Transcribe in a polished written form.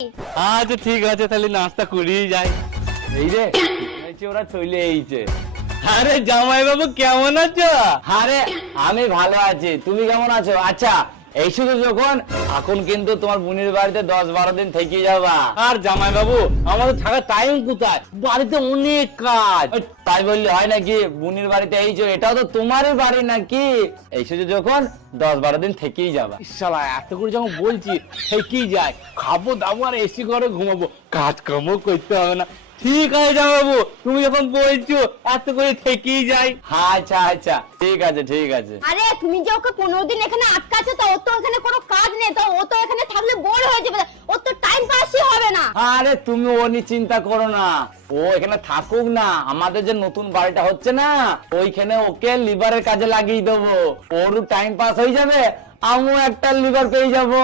আচ্ছা ঠিক আছে, তাহলে নাস্তা করেই যাই। এই রে ওরা চলে এইছে। আরে জামাই বাবু কেমন আছো? আরে আমি ভালো আছি, তুমি কেমন আছো? আচ্ছা এই শুধু যখন এখন কিন্তু তোমার বোনের বাড়িতে 10-12 দিন থেকে যাবা। আর জামাই বাবু আমাদের থাকার টাইম কোথায়, বাড়িতে অনেক কাজ। তাই বললে হয় নাকি? বোনের বাড়িতে এইছো, এটাও তো তোমারই বাড়ি নাকি? এই শুধু যখন 10-12 দিন থেকেই যাবা। শালা এত করে যখন বলছি থেকেই যাই, খাবো দাবো আর এসি ঘরে ঘুমাবো, কাজ কামও করতে হবে না। ঠিক আছে জামাই বাবু, তুমি যখন বলছো এত করে থেকেই যাই। আচ্ছা আচ্ছা ঠিক আছে ঠিক আছে। আরে তুমি যে ওকে 15 দিন এখানে আটকাছো, তো ওর তো এখানে কোনো কাজ নেই, তো ও তো এখানে থাকলে বোর হয়ে যাবে, ওর তো টাইম পাসই হবে না। আরে তুমি ও নিয়ে চিন্তা করো না, ও এখানে থাকুক না। আমাদের যে নতুন বাড়িটা হচ্ছে না, ওইখানে ওকে লিভারের কাজে লাগিয়ে দেবো। ওরও টাইম পাস হয়ে যাবে, আমিও একটা লিভার পেয়ে যাবো।